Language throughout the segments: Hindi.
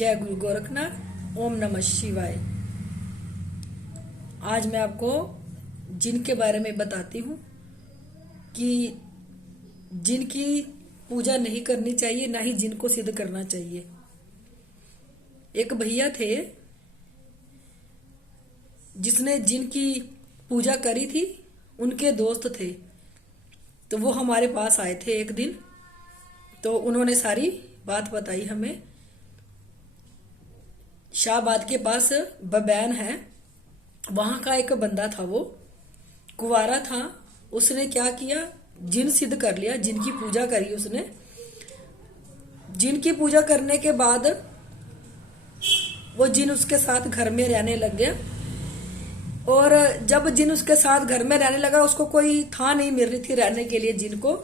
जय गुरु गोरखनाथ। ओम नमः शिवाय। आज मैं आपको जिन के बारे में बताती हूँ कि जिन की पूजा नहीं करनी चाहिए, ना ही जिन को सिद्ध करना चाहिए। एक भैया थे जिसने जिन की पूजा करी थी, उनके दोस्त थे। तो वो हमारे पास आए थे एक दिन, तो उन्होंने सारी बात बताई हमें। शाहबाद के पास बबैन है, वहां का एक बंदा था, वो कुंवारा था। उसने क्या किया, जिन सिद्ध कर लिया, जिन की पूजा करी उसने। जिन की पूजा करने के बाद वो जिन उसके साथ घर में रहने लग गया। और जब जिन उसके साथ घर में रहने लगा, उसको कोई था नहीं मिल रही थी रहने के लिए जिन को।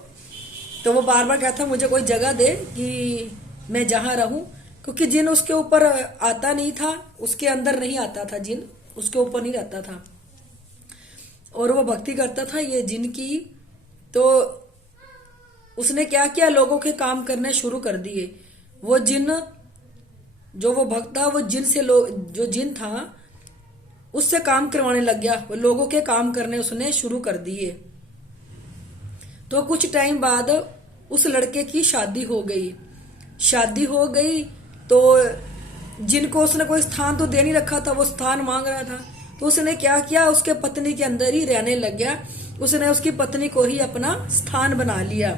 तो वो बार बार कहता मुझे कोई जगह दे कि मैं जहां रहूं, क्योंकि जिन उसके ऊपर आता नहीं था, उसके अंदर नहीं आता था, जिन उसके ऊपर नहीं रहता था। और वो भक्ति करता था ये जिन की। तो उसने क्या किया, लोगों के काम करने शुरू कर दिए। वो जिन, जो वो भक्त था, वो जिन से जो जिन था उससे काम करवाने लग गया। वो लोगों के काम करने उसने शुरू कर दिए। तो कुछ टाइम बाद उस लड़के की शादी हो गई। शादी हो गई तो जिनको उसने कोई स्थान तो दे नहीं रखा था, वो स्थान मांग रहा था। तो उसने क्या किया, उसके पत्नी के अंदर ही रहने लग गया। उसने उसकी पत्नी को ही अपना स्थान बना लिया।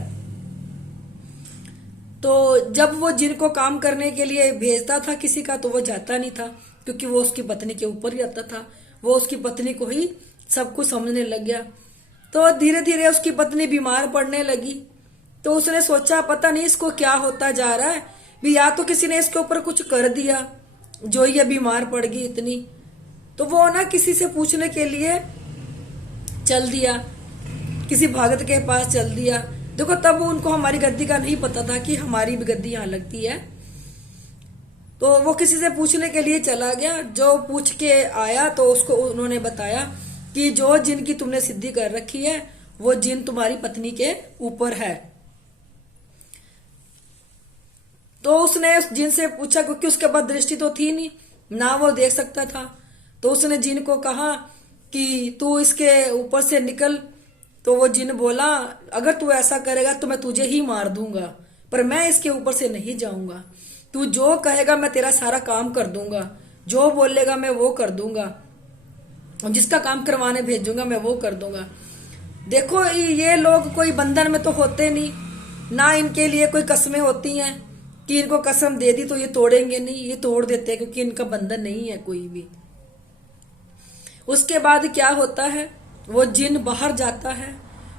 तो जब वो जिनको काम करने के लिए भेजता था किसी का, तो वो जाता नहीं था, क्योंकि वो उसकी पत्नी के ऊपर ही रहता था। वो उसकी पत्नी को ही सब कुछ समझने लग गया। तो धीरे धीरे उसकी पत्नी बीमार पड़ने लगी। तो उसने सोचा पता नहीं इसको क्या होता जा रहा है, भी या तो किसी ने इसके ऊपर कुछ कर दिया जो ये बीमार पड़ गई इतनी। तो वो ना किसी से पूछने के लिए चल दिया, किसी भगत के पास चल दिया। देखो तब उनको हमारी गद्दी का नहीं पता था कि हमारी भी गद्दी यहाँ लगती है। तो वो किसी से पूछने के लिए चला गया। जो पूछ के आया तो उसको उन्होंने बताया कि जो जिन की तुमने सिद्धि कर रखी है, वो जिन तुम्हारी पत्नी के ऊपर है। तो उसने उस जिन से पूछा, क्योंकि उसके पास दृष्टि तो थी नहीं, ना वो देख सकता था। तो उसने जिन को कहा कि तू इसके ऊपर से निकल। तो वो जिन बोला अगर तू ऐसा करेगा तो मैं तुझे ही मार दूंगा, पर मैं इसके ऊपर से नहीं जाऊंगा। तू जो कहेगा मैं तेरा सारा काम कर दूंगा, जो बोलेगा मैं वो कर दूंगा, जिसका काम करवाने भेजूंगा मैं वो कर दूंगा। देखो ये लोग कोई बंधन में तो होते नहीं, ना इनके लिए कोई कस्में होती हैं कि इनको कसम दे दी तो ये तोड़ेंगे नहीं, ये तोड़ देते हैं, क्योंकि इनका बंधन नहीं है कोई भी। उसके बाद क्या होता है, वो जिन बाहर जाता है,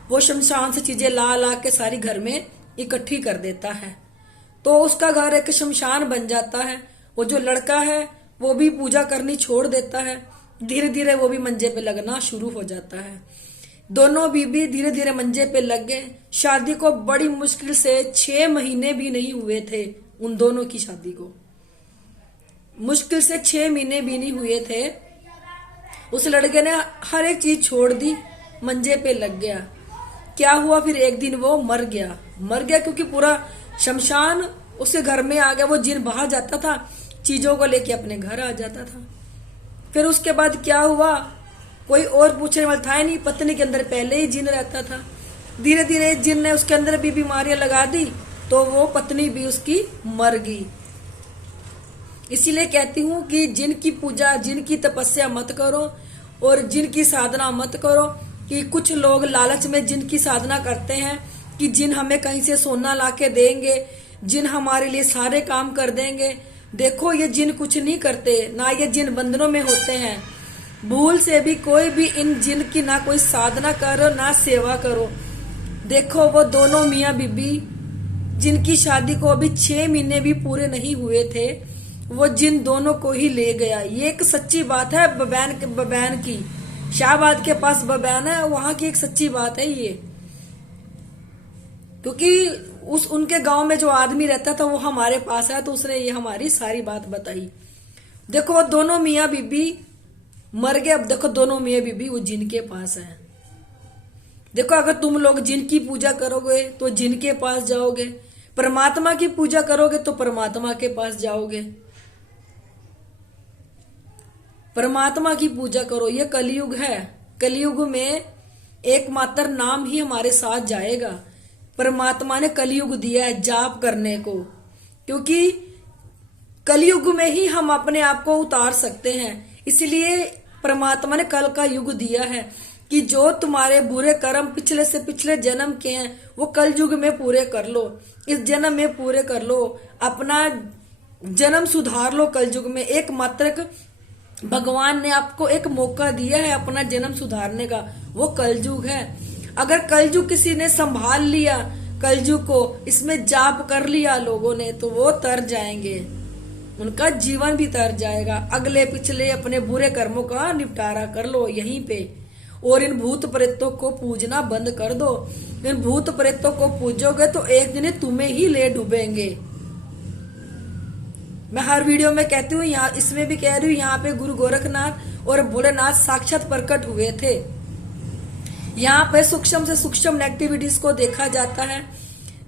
वो शमशान से चीजें ला ला के सारी घर में इकट्ठी कर देता है। तो उसका घर एक शमशान बन जाता है। वो जो लड़का है वो भी पूजा करनी छोड़ देता है। धीरे धीरे वो भी मंजे पे लगना शुरू हो जाता है। दोनों बीबी धीरे धीरे मंजे पे लग गए। शादी को बड़ी मुश्किल से 6 महीने भी नहीं हुए थे उन दोनों की शादी को। मुश्किल से 6 महीने भी नहीं हुए थे। उस लड़के ने हर एक चीज छोड़ दी, मंजे पे लग गया। क्या हुआ फिर, एक दिन वो मर गया क्योंकि पूरा शमशान उसके घर में आ गया। वो जिन बाहर जाता था, चीजों को लेके अपने घर आ जाता था। फिर उसके बाद क्या हुआ, कोई और पूछने वाला था ही नहीं। पत्नी के अंदर पहले ही जिन रहता था। धीरे धीरे जिन ने उसके अंदर भी बीमारियां लगा दी, तो वो पत्नी भी उसकी मर गई। इसीलिए कहती हूँ कि जिन की पूजा, जिन की तपस्या मत करो और जिन की साधना मत करो। कि कुछ लोग लालच में जिन की साधना करते हैं कि जिन हमें कहीं से सोना ला के देंगे, जिन हमारे लिए सारे काम कर देंगे। देखो ये जिन कुछ नहीं करते, ना ये जिन बंधनों में होते हैं। भूल से भी कोई भी इन जिन की ना कोई साधना करो ना सेवा करो। देखो वो दोनों मियाँ बीबी जिनकी शादी को अभी 6 महीने भी पूरे नहीं हुए थे, वो जिन दोनों को ही ले गया। ये एक सच्ची बात है बबैन की। शाहबाद के पास बबैन है, वहां की एक सच्ची बात है ये। क्योंकि उनके गांव में जो आदमी रहता था वो हमारे पास है, तो उसने ये हमारी सारी बात बताई। देखो वो दोनों मियाँ बीबी मर गए। अब देखो दोनों मियाँ बीबी वो जिन के पास है। देखो अगर तुम लोग जिन की पूजा करोगे तो जिन के पास जाओगे, परमात्मा की पूजा करोगे तो परमात्मा के पास जाओगे। परमात्मा की पूजा करो। ये कलयुग है, कलयुग में एकमात्र नाम ही हमारे साथ जाएगा। परमात्मा ने कलयुग दिया है जाप करने को, क्योंकि कलयुग में ही हम अपने आप को उतार सकते हैं। इसलिए परमात्मा ने कल का युग दिया है कि जो तुम्हारे बुरे कर्म पिछले से पिछले जन्म के हैं वो कल युग में पूरे कर लो, इस जन्म में पूरे कर लो, अपना जन्म सुधार लो। कल युग में एकमात्र भगवान ने आपको एक मौका दिया है अपना जन्म सुधारने का, वो कलयुग है। अगर कलयुग किसी ने संभाल लिया, कलयुग को इसमें जाप कर लिया लोगों ने, तो वो तर जाएंगे, उनका जीवन भी तर जाएगा। अगले पिछले अपने बुरे कर्मों का निपटारा कर लो यहीं पे, और इन भूत प्रेतों को पूजना बंद कर दो। इन भूत प्रेतों को पूजोगे तो एक दिन तुम्हें ही ले डूबेंगे। मैं हर वीडियो में कहती हूँ, यहाँ इसमें भी कह रही हूँ, यहाँ पे गुरु गोरखनाथ और भोलेनाथ साक्षात प्रकट हुए थे। यहाँ पे सूक्ष्म से सूक्ष्म नेगेटिविटीज को देखा जाता है।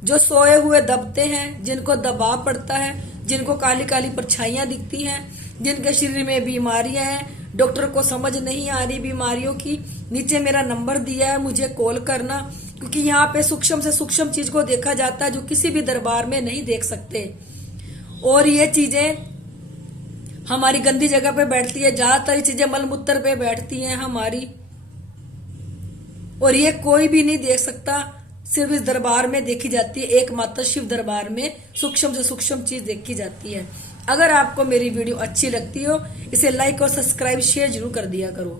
जो सोए हुए दबते हैं, जिनको दबाव पड़ता है, जिनको काली काली परछाइयां दिखती हैं, जिनके शरीर में बीमारियां हैं, डॉक्टर को समझ नहीं आ रही बीमारियों की, नीचे मेरा नंबर दिया है, मुझे कॉल करना। क्योंकि यहाँ पे सूक्ष्म से सूक्ष्म चीज को देखा जाता है जो किसी भी दरबार में नहीं देख सकते। और ये चीजें हमारी गंदी जगह पे बैठती है, ज्यादातर ये चीजें मलमूत्र पे बैठती हैं हमारी, और ये कोई भी नहीं देख सकता, सिर्फ इस दरबार में देखी जाती है। एकमात्र शिव दरबार में सूक्ष्म से सूक्ष्म चीज देखी जाती है। अगर आपको मेरी वीडियो अच्छी लगती हो, इसे लाइक और सब्सक्राइब शेयर जरूर कर दिया करो।